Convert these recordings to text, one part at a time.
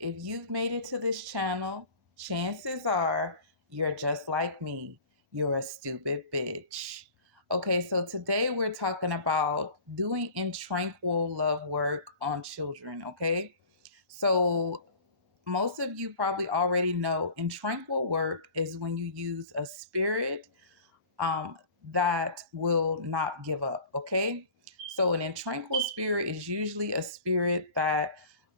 If you've made it to this channel, chances are you're just like me. You're a stupid bitch. Okay, so today we're talking about doing intranquil love work on children, okay? So most of you probably already know intranquil work is when you use a spirit um, that will not give up. Okay. So, an intranquil spirit is usually a spirit that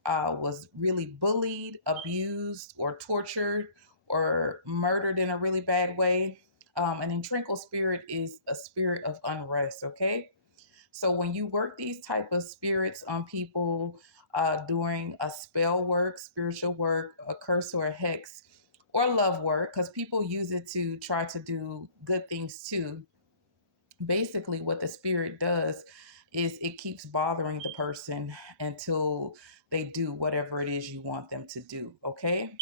was really bullied, abused, or tortured, or murdered in a really bad way. An intranquil spirit is a spirit of unrest. Okay. So when you work these type of spirits on people during a spell work, spiritual work, a curse or a hex, or love work, because people use it to try to do good things too. Basically, what the spirit does is it keeps bothering the person until they do whatever it is you want them to do. Okay.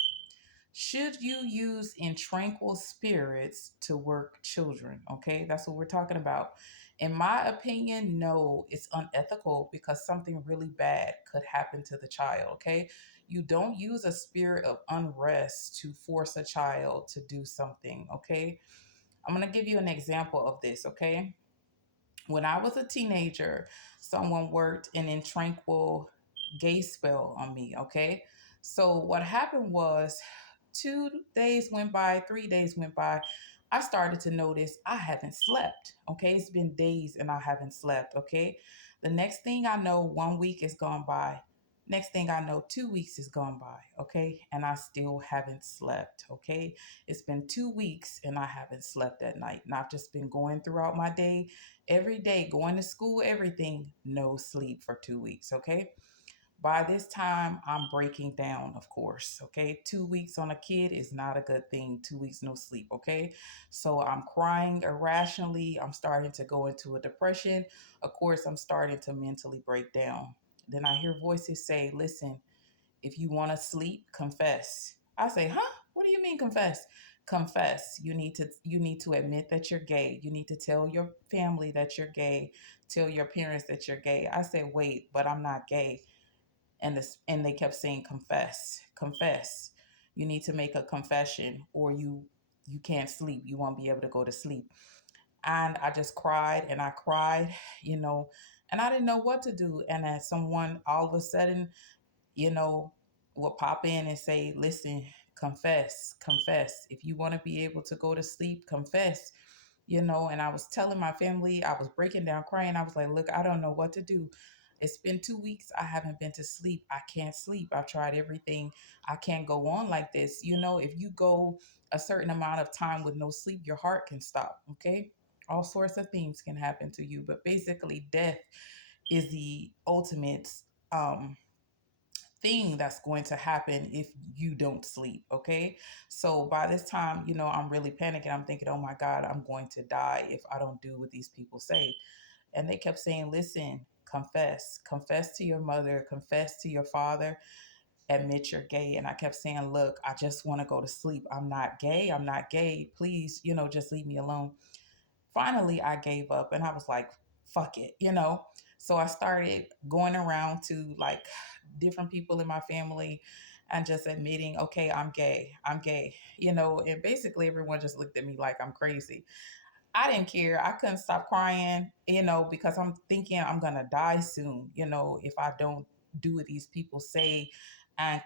Should you use in tranquil spirits to work children? Okay, that's what we're talking about. In my opinion, no, it's unethical because something really bad could happen to the child. Okay, you don't use a spirit of unrest to force a child to do something. Okay, I'm gonna give you an example of this. Okay, when I was a teenager, someone worked an intranquil gay spell on me. Okay. So what happened was 2 days went by, 3 days went by. I started to notice I haven't slept. Okay. It's been days and I haven't slept. Okay. The next thing I know, 1 week is gone by. Next thing I know, 2 weeks is gone by. Okay. And I still haven't slept. Okay. It's been 2 weeks and I haven't slept at night. And I've just been going throughout my day every day, going to school, everything, no sleep for 2 weeks. Okay. By this time, I'm breaking down, of course. Okay. 2 weeks on a kid is not a good thing. 2 weeks, no sleep. Okay. So I'm crying irrationally. I'm starting to go into a depression. Of course, I'm starting to mentally break down. Then I hear voices say, listen, if you want to sleep, confess. I say, huh? What do you mean confess? Confess. You need to admit that you're gay. You need to tell your family that you're gay. Tell your parents that you're gay. I say, wait, but I'm not gay. And they kept saying confess. Confess. You need to make a confession or you can't sleep. You won't be able to go to sleep. And I just cried and I cried, you know, and I didn't know what to do. And as someone all of a sudden you know, will pop in and say, listen, confess, confess. If you want to be able to go to sleep, confess. And I was telling my family, I was breaking down crying. I was like, look, I don't know what to do. It's been 2 weeks. I haven't been to sleep. I can't sleep. I've tried everything. I can't go on like this. If you go a certain amount of time with no sleep, your heart can stop. Okay. All sorts of things can happen to you. But basically, death is the ultimate um, thing that's going to happen if you don't sleep. Okay. So by this time, I'm really panicking. I'm thinking, oh my God, I'm going to die if I don't do what these people say. And they kept saying, listen, confess, confess to your mother, confess to your father, admit you're gay. And I kept saying, look, I just want to go to sleep. I'm not gay. I'm not gay. Please, just leave me alone. Finally, I gave up and I was like, fuck it. So I started going around to like different people in my family and just admitting, okay, I'm gay. I'm gay. And basically everyone just looked at me like I'm crazy. I didn't care. I couldn't stop crying, because I'm thinking I'm going to die soon, if I don't do what these people say and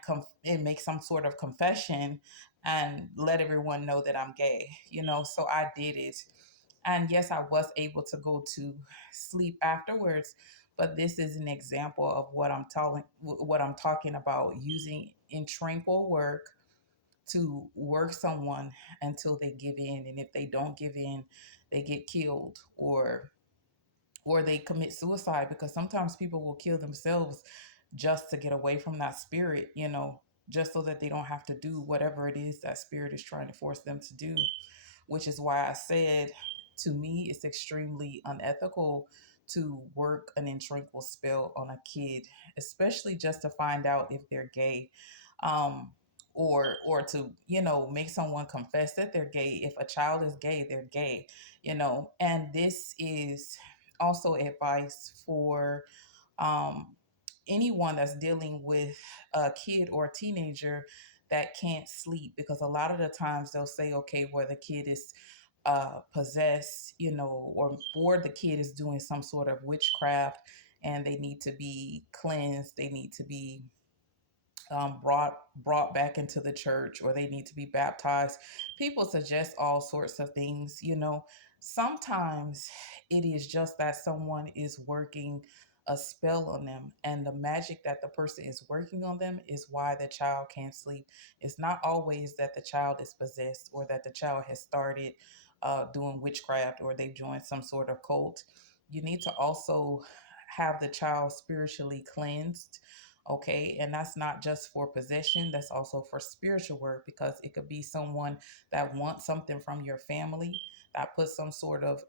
make some sort of confession and let everyone know that I'm gay. So I did it. And yes, I was able to go to sleep afterwards, but this is an example of what I'm talking about using in tranquil work to work someone until they give in, and if they don't give in, they get killed or they commit suicide, because sometimes people will kill themselves just to get away from that spirit, just so that they don't have to do whatever it is that spirit is trying to force them to do, which is why I said, to me, it's extremely unethical to work an intranquil spell on a kid, especially just to find out if they're gay. Um, or to make someone confess that they're gay. If a child is gay, they're gay. And this is also advice for um anyone that's dealing with a kid or a teenager that can't sleep, because a lot of the times they'll say, okay, where the kid is possessed, or the kid is doing some sort of witchcraft and they need to be cleansed, they need to be brought back into the church, or they need to be baptized. People suggest all sorts of things. Sometimes it is just that someone is working a spell on them, and the magic that the person is working on them is why the child can't sleep. It's not always that the child is possessed or that the child has started doing witchcraft or they've joined some sort of cult. You need to also have the child spiritually cleansed. Okay, and that's not just for possession, that's also for spiritual work, because it could be someone that wants something from your family, that puts some sort of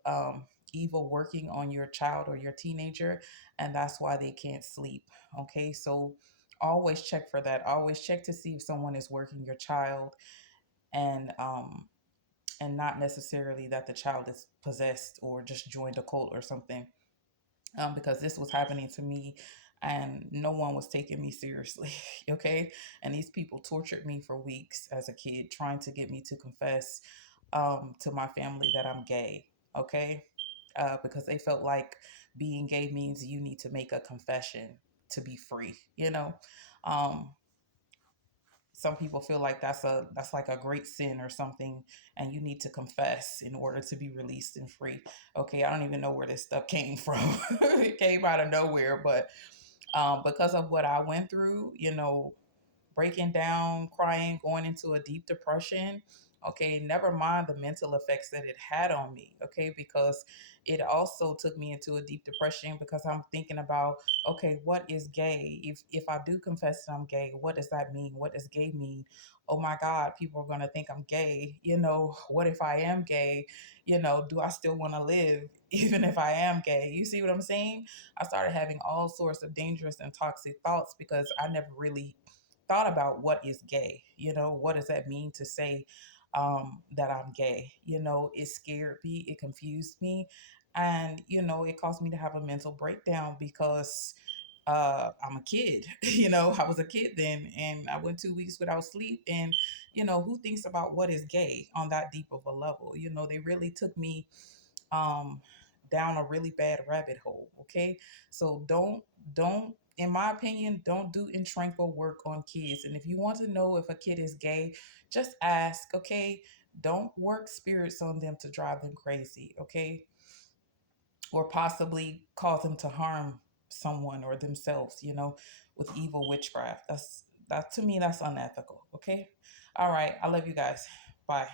evil working on your child or your teenager, and that's why they can't sleep. Okay, so always check for that. Always check to see if someone is working your child, and not necessarily that the child is possessed or just joined a cult or something. Because this was happening to me and no one was taking me seriously. Okay, and these people tortured me for weeks as a kid, trying to get me to confess to my family that I'm gay. Okay, because they felt like being gay means you need to make a confession to be free. Um, some people feel like that's like a great sin or something, and you need to confess in order to be released and free. Okay, I don't even know where this stuff came from. It came out of nowhere, but because of what I went through, breaking down, crying, going into a deep depression. Okay, never mind the mental effects that it had on me. Okay, because it also took me into a deep depression, because I'm thinking about, okay, what is gay? If I do confess that I'm gay, what does that mean? What does gay mean? Oh my God, people are gonna think I'm gay. What if I am gay? Do I still want to live even if I am gay? You see what I'm saying? I started having all sorts of dangerous and toxic thoughts because I never really thought about what is gay. What does that mean to say that I'm gay? It scared me, it confused me, and it caused me to have a mental breakdown, because I'm a kid. I was a kid then, and I went 2 weeks without sleep. And who thinks about what is gay on that deep of a level? They really took me um down a really bad rabbit hole. Okay, so don't in my opinion, don't do intranquil work on kids. And if you want to know if a kid is gay, just ask. Okay, don't work spirits on them to drive them crazy. Okay, or possibly cause them to harm someone or themselves, with evil witchcraft. That to me, that's unethical. Okay, all right, I love you guys. Bye.